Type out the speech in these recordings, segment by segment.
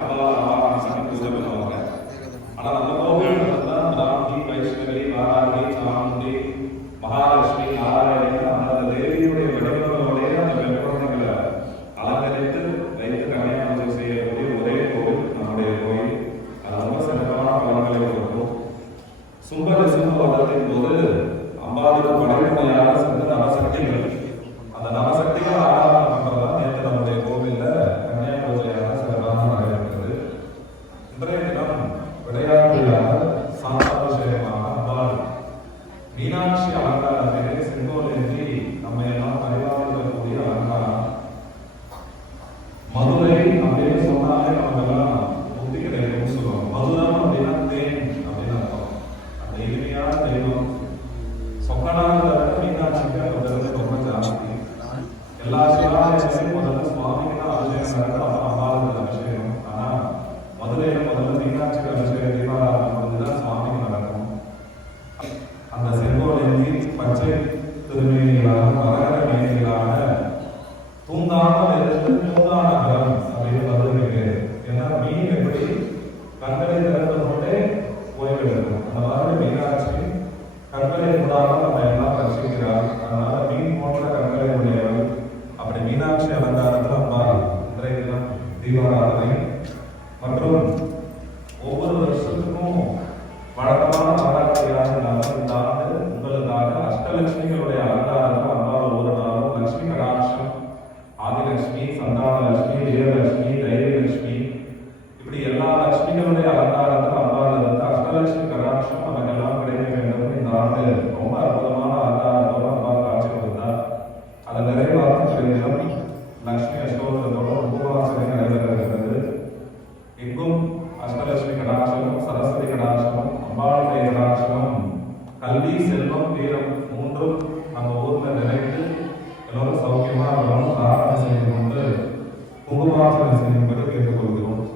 பூஜை பண்ணுவாங்க. ஆனா நம்ம கோவில் தான் பிராமி, வைஷ்ணவி, வாராகி, சாமுண்டி, மகாலட்சுமி, நாராயணி அந்த தேவியுடைய வடிவங்களோடைய அந்த பெண்குழந்தைகளை அலங்கரித்து வைத்து கல்யாணம் பூஜை செய்யக்கூடிய ஒரே கோவில் நம்முடைய கோயில். அது ரொம்ப சிறப்பான பலன்களை கொடுக்கும். சும்பரசிம்ம வதத்தின் போது அம்பாவுக்கு படைமுறையாக சென்ற நவசக்திகள், அந்த நவசக்திகள் ஆராதனை பண்றதுதான் நேற்று நம்முடைய கோவில்ல கல்யாண பூஜையாக சிறப்பாக நடைபெற்றது. இன்றைய தினம் விளையாட்டுகளாக சாந்தாபிஷேகமாக அம்பாள் மீனாட்சி அலங்காரத்திலே செங்கோலேந்தி நம்ம எல்லாம் பரிபாலிக்கக்கூடிய அலங்காரம். மதுரை அப்படின்னு சொன்னாலே நம்ம எல்லாம் புத்தி கிடைக்கும்னு சொல்லுவாங்க. மதுரம் அப்படின்னா தேன் அப்படின்னு அர்த்தம். அந்த இனிமையான தெய்வம் சொக்கநாத மீனாட்சிக்கு அது ரொம்ப ஜாஸ்தி. எல்லா சிவாலயத்திலையும் முதல்ல சுவாமிக்கு தான் அபிஷேகம் நடக்கும், அப்புறம் அம்பாளுக்கு அபிஷேகம். ஆனா மதுரையில முதல்ல மீனாட்சிக்கு அபிஷேகம் தீபாராதனை முடிஞ்சுதான் சுவாமிக்கு நடக்கும். அந்த செங்கோலேந்தி பச்சை திருமேனிகளாக மரகர மேனிகளாக தூங்காமல் இருந்து தூங்கான அகரம் அப்படின்னு மதுரைக்கு. ஏன்னா மீன் எப்படி கண்களை திறந்து கொண்டே ஓய்வு எடுக்கும், அந்த மாதிரி மீனாட்சி கண்களை மூடாமல் நம்ம எல்லாம் ரசிக்கிறார். அதனால மீன் போன்ற கண்களை உடையவள். அப்படி மீனாட்சி அலங்காரத்தில் அம்பாள் இன்றைய தினம் தீபாராதனை. மற்றும் ஒவ்வொரு வருஷத்துக்கும் வழக்கமான நவராத்திரியாக இல்லாமல் இந்த ஆண்டு உங்களுக்காக அஷ்டலட்சுமிகளுடைய அலங்காரத்தில் அம்பாள் ஒவ்வொரு நாளும் லட்சுமி கடாட்சம், ஆதிலட்சுமி, சந்தானலட்சுமி, வீரலட்சுமி, தைரியலட்சுமி, இப்படி எல்லா லட்சுமிகளுடைய அலங்காரத்தில் அம்பாள் இருந்து அஷ்டலட்சுமி கடாட்சம் நமக்கு எல்லாம் கிடைக்க வேண்டும். இந்த ஆண்டு ரொம்ப அற்புதமான அலங்காரத்தோடு அம்பாள் காட்சி கொடுத்தார். அதை நிறைவாக செய்யும் லட்சுமி அஷ்டோத்திரத்தோடு உபவாசனை நடைபெறுகிறது. இங்கும் அஷ்டலட்சுமி கடாட்சமும் சரஸ்வதி கடாட்சமும் அம்பாளுடைய கடாட்சமும் கல்வி, செல்வம், வீரம் மூன்றும் நம்ம ஊர்ல நிறைந்து எல்லோரும் சௌக்கியமா வரணும். தாரணை செய்து கொண்டு உபவாசனை செய்யும்படி கேட்டுக்கொள்கிறோம்.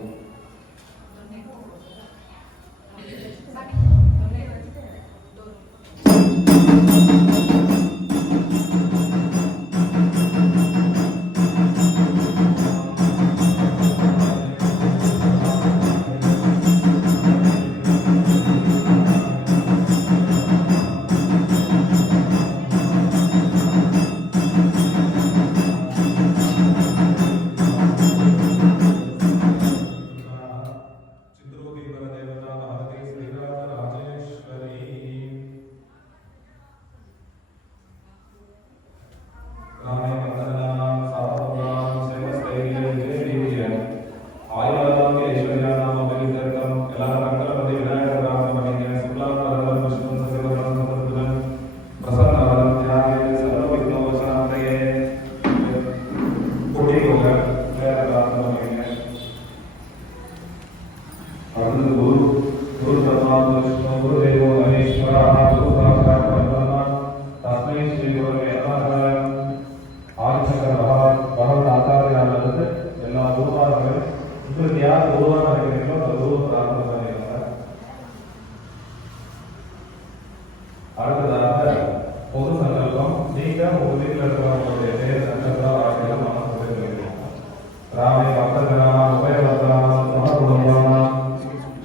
அடுத்ததாக பொது சங்கல்பம். நீங்க உங்க வீட்டில் இருக்கிறவங்களுடைய பேர் நட்சத்திரம் ஆகிய மனம் கொடுக்கிறோம். ராமே பக்தர்களான உபயவர்த்தனான மனகுணமான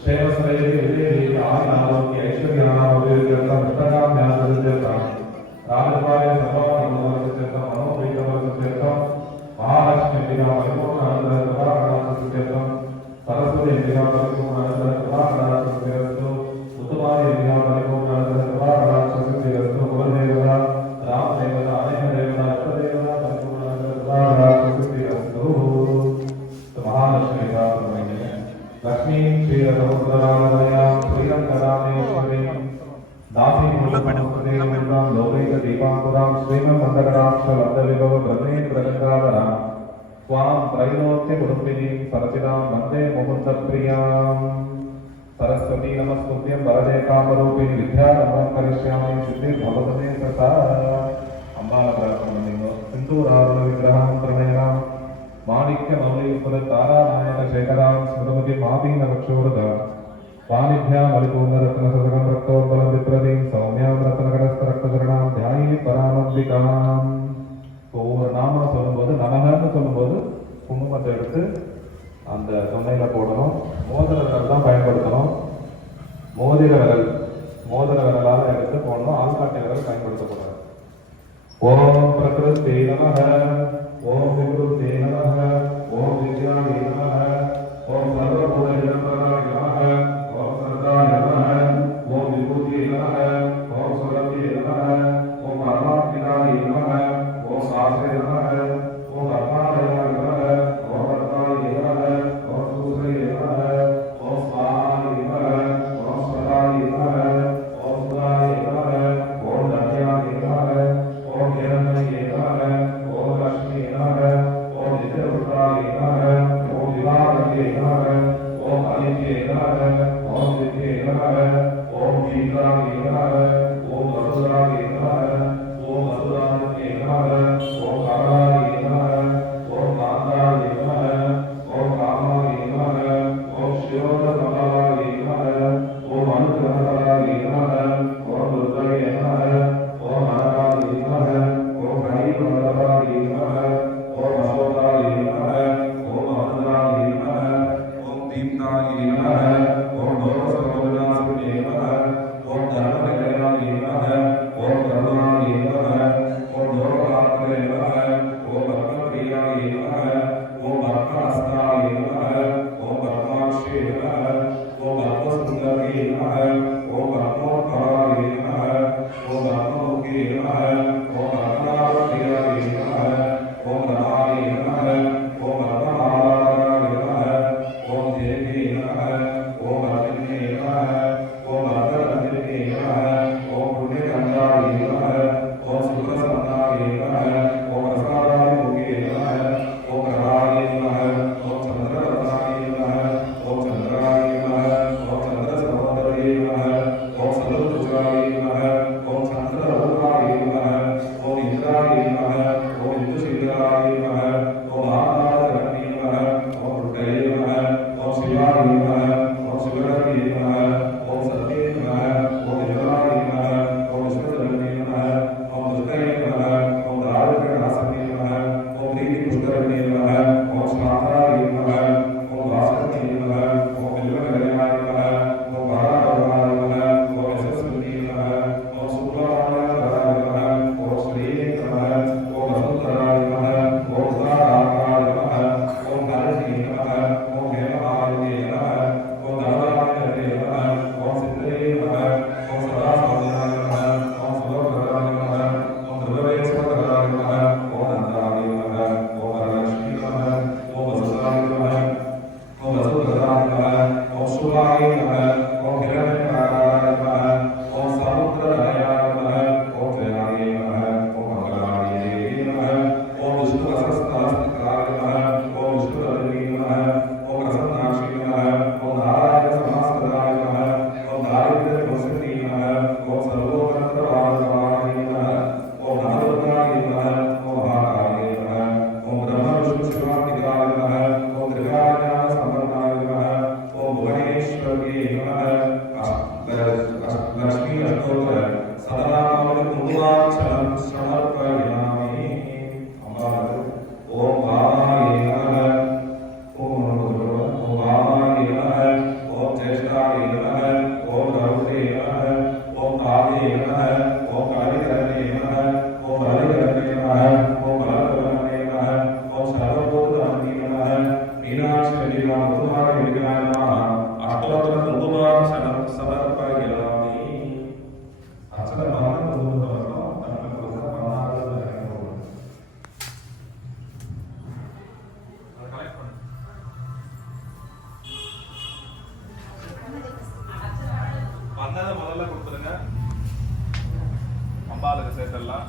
சேவஸ்ரேதி விஜயி ஆதி ஆரோக்கிய ஐஸ்வர்யான உபயோகித்த புத்தகாம் ஞானத்திற்காம் ராஜபாய சபாவத்திற்காம் மனோபீகத்திற்காம் மகாலட்சுமி பிரியா பரிபூர்ண அனந்தரத்திற்காம் சரஸ்வதி பிரியா பரிபூர்ண அனந்தரத்திற்காம் உத்தமாரி பிரியா பரிபூர்ண लक्ष्मी श्री रघुरामया श्रीरंगरामेश्वरी दासी मूलपणुदेवं लोकैक दीपांकुरां श्रीमन्मन्दकटाक्षलब्धविभव ब्रह्मेन्द्रगङ्गाधरां स्वां त्रैलोक्य कुटुम्बिनीं सरसिदां वन्दे मुकुन्दप्रियां सरस्वती नमस्तुभ्यं वरदे कामरूपिणी विद्यारम्भं करिष्यामि सिद्धिर्भवतु मे सदा अम्बालप्रार्थनां सिन्दूरारुण विग्रहं प्रणयनां माणिक्य मौलिपुर तारानायक शेखरां स्मृतमति मापीन रक्षोरदा वाणिभ्यां परिपूर्ण रत्न सदगं रक्तोर्बलं विप्रदीं सौम्यां रत्नकरस्थ रक्तचरणां ध्याये परामम्बिकां. ஒவ்வொரு நாமம் சொல்லும்போது நமகன்னு சொல்லும்போது குங்குமத்தை எடுத்து அந்த தொண்டையில் போடணும். மோதிர விரல் தான் பயன்படுத்தணும். மோதிர விரலால் எடுத்து போடணும். ஆள்காட்டி விரல் பயன்படுத்தக்கூடாது. ஓம் பிரகிருதி நமஹ, ஓம் விக்ருதி நமஹ, ஓம் வித்யாய நமஹ, ஓம் சர்வபூதஜனபராய நமஹ, ஓம் சர்தாய நமஹ, ஓம் விபூதியே நமஹ, ஓம் சுரபியே நமஹ, ஓம் பரமாத்மிகாய நமஹ, ஓம் சாஸ்திரே நமஹ, ஓம் பத்மாலயாய நமஹ, ஓம் பத்மாய நமஹ, ஓம் சூஸ்ரயே நமஹ, ஓம் ஸ்வாஹாய நமஹ, ஓம் ஸ்வதாய நமஹ, ஓம் சுதாய நமஹ, ஓம் தன்யாய நமஹ, ஓம் ஹிரண்மயே நமஹ, ஓம் லக்ஷ்மியே நமஹ, ஓம் நித்யருத்ராய நமஹ, ஓம் விவாஹயே நமஹ, ஓம் ஆதித்யே நமஹ, ஓம் வித்யே நமஹ, ஓம் தீர்காய நமஹ, ஓம் வசுதாய நமஹ, ஓம் வசுதாய நமஹ, ஓம் கமலாய நமஹ, ஓம் காந்தாய நமஹ, ஓம் காமாய நமஹ, ஓம் சிவோதகமலாய நமஹ, ஓம் அனுகிரகபலாய நமஹ, ஓம் ருத்ரயே நமஹ, ஓம் அனகாய நமஹ, ஓம் ஹரிவல்லபாய நமஹ, ஓம் அசோகாய நமஹ, ஓம் அமர்தாய நமஹ, ஓம் தீப்தாய நமஹ, ஓம் லோகசர்வவிநாசினே நமஹ, ஓம் தர்மநிலையாய நமஹ, ஓம் கருணாய நமஹ, ஓம் லோகபாத்ரே நமஹ, ஓம் பத்மப்ரியாய நமஹ, ஓம் பத்மஹஸ்தாய நமஹ, ஓம் பத்மாக்ஷே நமஹ, ஓம் பத்மசுந்தரே நமஹ, ஓம் பத்மோத்பவாய நமஹ, ஓம் பத்மமுகே நமஹ, ஓம் பத்மநாபப்ரியாய நமஹ, ஓம் ரமாய நமஹ, ஓம் பத்மநாபாய நமஹ, ஓம் தேவே நமஹ, ஓம் பத்மினே நமஹ, ஓம் பத்மரந்தினே நமஹ, ஓம் புண்ணியகண்டாய நமஹ, ஓம் சுப்ரசன்னாய நமஹ, ஓம் பிரசாதாய முகே நமஹ, ஓம் பிரபாய நமஹ, ஓம் சந்திரரத்னாய நமஹ, ஓம் சந்திராய நமஹ, ஓம் சந்திரசகோதரே நமஹ, ஓம் சதுர்புஜாய நமஹ, ஓம் சந்திரரூபாய நமஹ, ஓம் இந்திராய நமஹ, ஓம் இந்துசீகராய நமஹ, ஓம் ஆதாரகரண்யே நமஹ, ஓம் ருட்ரயே நமஹ, ஓம் சிவாய நமஹ, ஓம் சிவகரே நமஹ, ஓம் சத்யே நமஹ, ஓம் நிர்மலாய நமஹ, ஓம் விஷ்ணுதரண்யே நமஹ, ஓம் துர்கயே நமஹ, ஓம் தாரிகநாசனே நமஹ, ஓம் பிரீதிபுஷ்கரண்யே நமஹ, ஓம் ஸ்நாதாய நமஹ, ஓம் வாசகே நமஹ, ஓம் வில்வகரயாய நமஹ, ஓம் பாராபரமாய நமஹ, ஓம் யசஸ்வினே நமஹ, ஓம் சுப்ரமணியாய நமஹ, ஓம் ஸ்ரீயே நமஹ, ஓம் வசுந்தராய நமஹ, ஓம் உதாராய நமஹ, ஓம் ஹரிணே நமஹ, ஓம் ஹேமமாலினே நமஹ, ஓம் தவதாய நமஹ, ஓம் சித்தரே நமஹ, ஓம் சதாசாதனாய நமஹ, ஓம் சுலோகராய நமஹ, ஓம் துர்வேஸ்வராய நமஹ, ஓம் நந்தாய நமஹ, ஓம் வரலட்சுமி நமஹ, ஓம் வசுதாய நமஹ, ஓம் வசுதராய நமஹ, ஓம் சுவாய நமஹ, ஓம் ஹிரண்யகாராய நமஹ, ஓம் சமுத்திரதனயாய நமஹ, ஓம் ஜயாய நமஹ, ஓம் மங்களாய தேவி நமஹ, ஓம் விஷ்ணுரசஸ்தலஸ்திகாய நமஹ, ஓம் விஷ்ணுரதினே நமஹ, ஓம் பிரசன்னாட்சி நமஹ, ஓம் நாராயண சமாஸ்கராய நமஹ, ஓம் தாரித்ர்யமோசினே நமஹ, ஓம் சர்வோபத்ரவாதவாய நமஹ, ஓம் நமருத்ராய நமஹ, ஓம் மகாகாய நமஹ, ஓம் பிரம்ம விஷ்ணு சிவாத்மிகாய நமஹ, ஓம் திரிகாஞான சம்பன்னாய நமஹ, ஓம் புவனேஸ்வரியே நமஹ, லக்ஷ்மி அஷ்டோத்தர சதநாமாவளி குங்குமார்ச்சனம் சமர்ப்பயாமி. அம்பாளுக்கு ஓம் பாமாய நமஹ, ஓம் பாமாய நமஹ, ஓம் ஜேஷ்டாய நமஹ, ஓம் கருடே நமஹ, ஓம் காலே நமஹ, ஓம் கலிகரணே நமஹ, ஓம் பலிகரணே நமஹ, ஓம் பலகரணே நமஹ, ஓம் சர்வபூதமணி நமஹ, மீனாட்சி மதுமாரி விக்னாய நமஹ, அஷ்டோத்தர குங்குமார்ச்சனம் சமர்ப்பயாமி. அர்ச்சனை பண்ண குங்குமத்தை வரணும். நமக்கு கொடுக்க பண்ணாத வந்ததை முதல்ல கொடுத்துருங்க. அம்பாளுக்கு சேர்த்தெல்லாம்